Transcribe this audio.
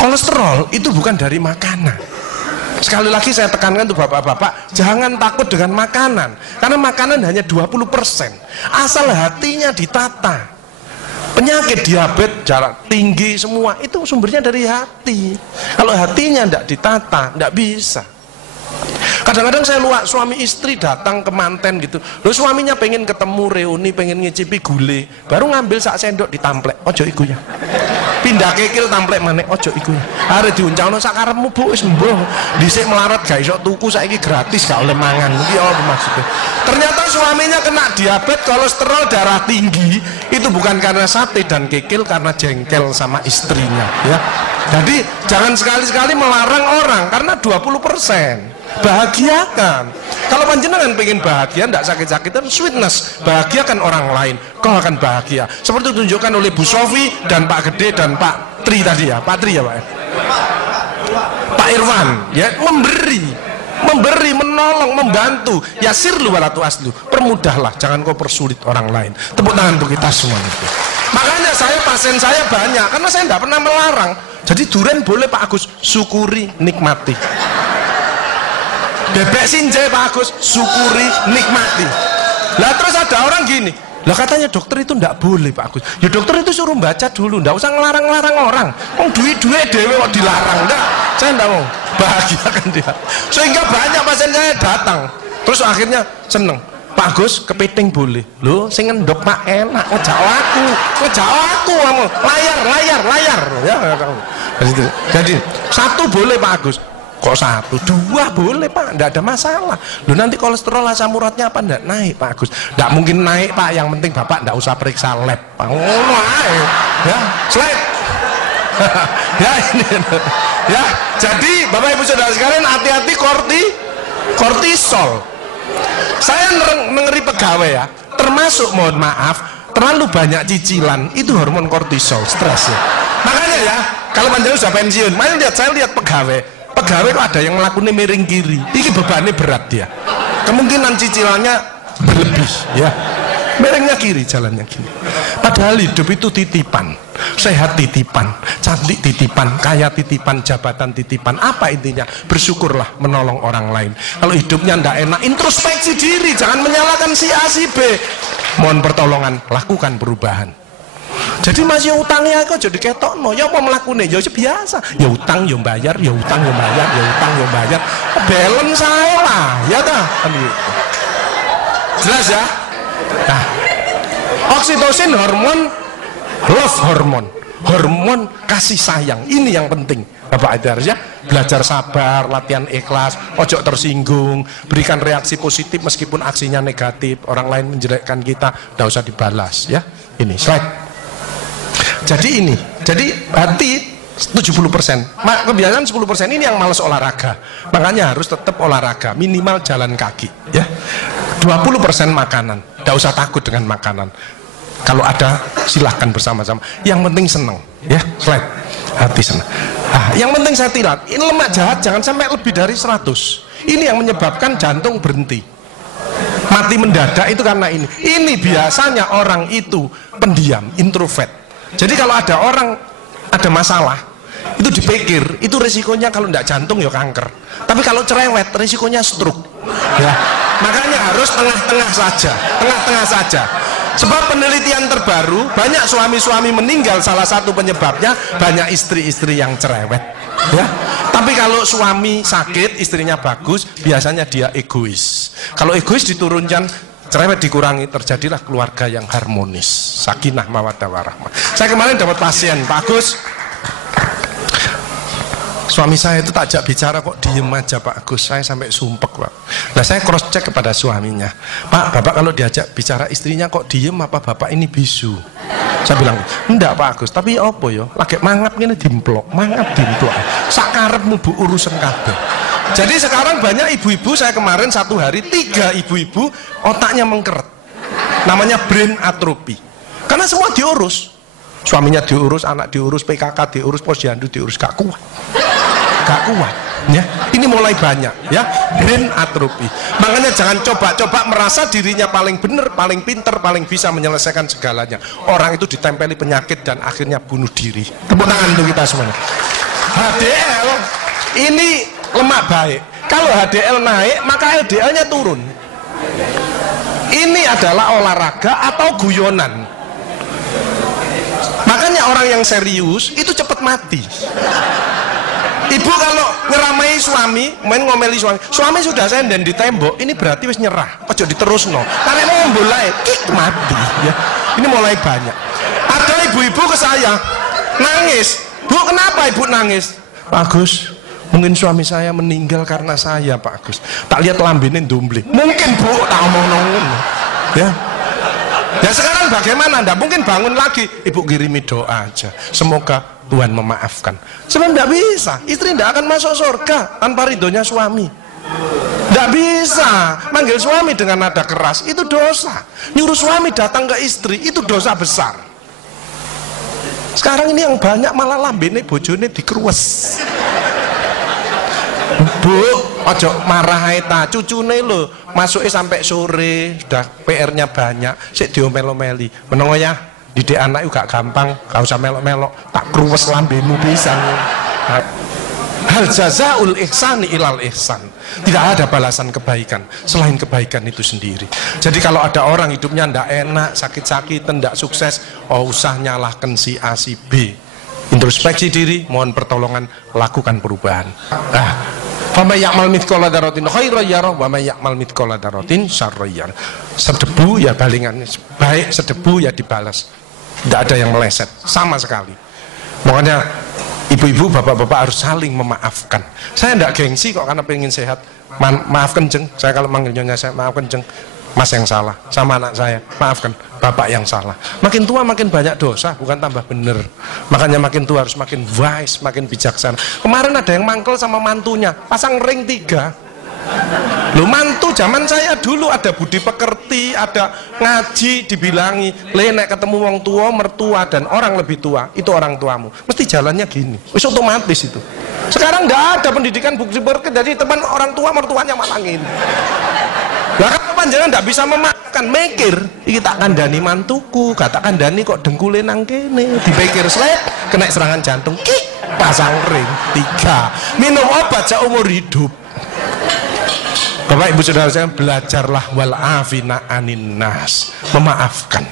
Kolesterol itu bukan dari makanan. Sekali lagi saya tekankan untuk bapak-bapak, jangan takut dengan makanan, karena makanan hanya 20%. Asal hatinya ditata. Penyakit diabetes, darah tinggi, semua itu sumbernya dari hati. Kalau hatinya tidak ditata, tidak bisa. Kadang-kadang saya lihat suami istri datang ke manten gitu, loh suaminya pengen ketemu reuni, pengen ngicipi gulai, baru ngambil sak sendok ditamplek, ojo iku ya. Pindah kekil tamplek maneh, ojo iku ya. Arep diuncalno sak karepmu Bu, wis mbuh. Dhisik melarat gak iso tuku, saiki gratis gak oleh mangan. Iki apa maksudnya? Ternyata suaminya kena diabetes, kolesterol, darah tinggi, itu bukan karena sate dan kekil, karena jengkel sama istrinya ya. Jadi jangan sekali-sekali melarang orang, karena 20%. Bahagiakan. Kalau panjenengan pengen bahagia, tidak sakit-sakitan, sweetness, bahagiakan orang lain, kau akan bahagia. Seperti ditunjukkan oleh Bu Sofi dan Pak Gede dan Pak Tri tadi ya, Pak Tri ya Pak. Pak Irwan ya, memberi, menolong, membantu. Yasirlu walatu aslu, permudahlah, jangan kau persulit orang lain. Tepuk tangan untuk kita semua itu. Makanya pasien saya banyak, karena saya tidak pernah melarang. Jadi durian boleh Pak Agus, syukuri, nikmati. Bebek sinjai Pak Agus, syukuri, nikmati. Lah terus ada orang gini, lah katanya dokter itu ndak boleh Pak Agus. Ya dokter itu suruh baca dulu, ndak usah ngelarang-larang orang. Duit-duit dewe kok dilarang, ndak. Saya ndak mau, bahagiakan dia. Sehingga banyak pasien saya datang, terus akhirnya seneng. Pak Agus, kepiting boleh. Loh, sing ngendok Pak enak, ngejak aku kamu. Layar. Ya, jadi satu boleh Pak Agus. Kok satu, dua boleh Pak, tidak ada masalah. Loh nanti kolesterol asam uratnya apa tidak naik Pak Agus? Tidak mungkin naik Pak, yang penting Bapak tidak usah periksa lab Pak. Ya, slide. Ya ini, ya. Jadi Bapak Ibu Saudara sekalian, hati-hati kortisol. Saya mengeri pegawai ya, termasuk mohon maaf, terlalu banyak cicilan, itu hormon kortisol, stres ya. Makanya ya, kalau panjenengan sudah pensiun, saya lihat pegawai kok ada yang melakukannya miring kiri, ini bebannya berat dia, kemungkinan cicilannya berlebih ya, miringnya kiri, jalannya kiri. Padahal hidup itu titipan, sehat titipan, cantik titipan, kaya titipan, jabatan titipan. Apa intinya? Bersyukurlah, menolong orang lain. Kalau hidupnya ndak enak, introspeksi diri, jangan menyalahkan si A si B, mohon pertolongan, lakukan perubahan. Jadi masih utangnya kok jadi ketok no, ya mau melakukan ya biasa, ya utang ya bayar, ya utang ya bayar, ya utang ya bayar, balance saya lah, ya dah, jelas ya. Nah, oksitosin hormon love hormon kasih sayang, ini yang penting. Bapak itu harus ya belajar sabar, latihan ikhlas, ojo tersinggung, berikan reaksi positif meskipun aksinya negatif, orang lain menjelekkan kita, tidak usah dibalas ya. Ini slide. Jadi hati 70%, kebiasaan 10% ini yang malas olahraga, makanya harus tetap olahraga, minimal jalan kaki ya. 20% makanan, tidak usah takut dengan makanan, kalau ada silahkan bersama-sama, yang penting senang ya. Slide, hati senang. Yang penting saya tilat, ini lemak jahat jangan sampai lebih dari 100, ini yang menyebabkan jantung berhenti, mati mendadak itu karena ini biasanya orang itu pendiam, introvert. Jadi kalau ada orang ada masalah, itu dipikir, itu resikonya kalau tidak jantung ya kanker. Tapi kalau cerewet, resikonya stroke. Ya. Makanya harus tengah-tengah saja. Sebab penelitian terbaru, banyak suami-suami meninggal, salah satu penyebabnya banyak istri-istri yang cerewet. Ya. Tapi kalau suami sakit, istrinya bagus, biasanya dia egois. Kalau egois diturunkan, cerewet dikurangi, terjadilah keluarga yang harmonis, sakinah mawaddah warahmah. Saya kemarin dapat pasien, Pak Agus, suami saya itu tak ajak bicara kok diem aja Pak Agus, saya sampai sumpek Pak. Nah saya cross check kepada suaminya, Pak, Bapak kalau diajak bicara istrinya kok diem, apa Bapak ini bisu? Saya bilang, enggak Pak Agus, tapi apa yo, lagi mangap ini dimplok, sakarepmu Bu urusan kabeh. Jadi sekarang banyak ibu-ibu, saya kemarin satu hari 3 ibu-ibu otaknya mengkeret, namanya brain atrophy, karena semua diurus, suaminya diurus, anak diurus, PKK diurus, posyandu diurus, gak kuat ya. Ini mulai banyak ya, brain atrophy. Makanya jangan coba-coba merasa dirinya paling benar, paling pinter, paling bisa menyelesaikan segalanya. Orang itu ditempeli penyakit dan akhirnya bunuh diri. Tepuk tangan untuk kita semuanya. HDL ini lemak baik. Kalau HDL naik, maka LDL-nya turun. Ini adalah olahraga atau guyonan. Makanya orang yang serius itu cepat mati. Ibu kalau ngeramai suami, main ngomeli suami sudah senden di tembok, ini berarti wis nyerah. Ojo diterusno. Karena mau mulai mati ya. Ini mulai banyak. Ada ibu-ibu ke saya nangis. Bu, kenapa ibu nangis? Pak Agus, mungkin suami saya meninggal karena saya, Pak Agus. Tak lihat lambene ndumbling. Mungkin Bu, tak omong-omong. Ya. Ya sekarang bagaimana? Nggak mungkin bangun lagi. Ibu kirimi doa aja. Semoga Tuhan memaafkan. Sebab nggak bisa. Istri nggak akan masuk surga tanpa ridhonya suami. Nggak bisa. Manggil suami dengan nada keras itu dosa. Nyuruh suami datang ke istri itu dosa besar. Sekarang ini yang banyak malah lambene bojone dikeruwes. Bu, ojo marah ta, cucune lho, masuknya sampai sore, sudah PR-nya banyak, sik diomel-omeli. Menengo ya, didik anak juga gampang, gak usah melok-melok, tak kruwes lambemu pisan. Hal jazaul ihsani ilal ihsan. Tidak ada balasan kebaikan selain kebaikan itu sendiri. Jadi kalau ada orang hidupnya ndak enak, sakit-sakitan, ndak sukses, oh usah nyalahkan si A si B. Introspeksi diri, mohon pertolongan, lakukan perubahan. Fama ya'mal mithqala dzarratin khairan yarah wa may ya'mal mithqala dzarratin syarran yarah. Sedebu ya balingannya, baik sedebu ya dibalas. Tidak ada yang meleset sama sekali. Makanya ibu-ibu, bapak-bapak harus saling memaafkan. Saya tidak gengsi kok karena pengen sehat. Maafkan jeng, saya kalau manggil nyonya saya maafkan jeng. Mas yang salah, sama anak saya, maafkan bapak yang salah. Makin tua makin banyak dosa, bukan tambah bener. Makanya makin tua harus makin wise, makin bijaksana. Kemarin ada yang mangkel sama mantunya, pasang ring 3. Loh, mantu zaman saya dulu ada budi pekerti, ada ngaji, dibilangi, nek ketemu wong tua, mertua dan orang lebih tua, itu orang tuamu. Mesti jalannya gini, wis otomatis itu. Sekarang nggak ada pendidikan budi pekerti, jadi teman orang tua mertuanya malah ngene. Lah kan panjenengan ndak bisa memaafkan, mikir iki tak kandhani mantuku, gak tak kandhani kok dengkule nang kene, dipikir slek kena serangan jantung, pasang ring 3, minum obat seumur hidup. Bapak Ibu Saudara saya, belajarlah wal afina anin nas, memaafkan.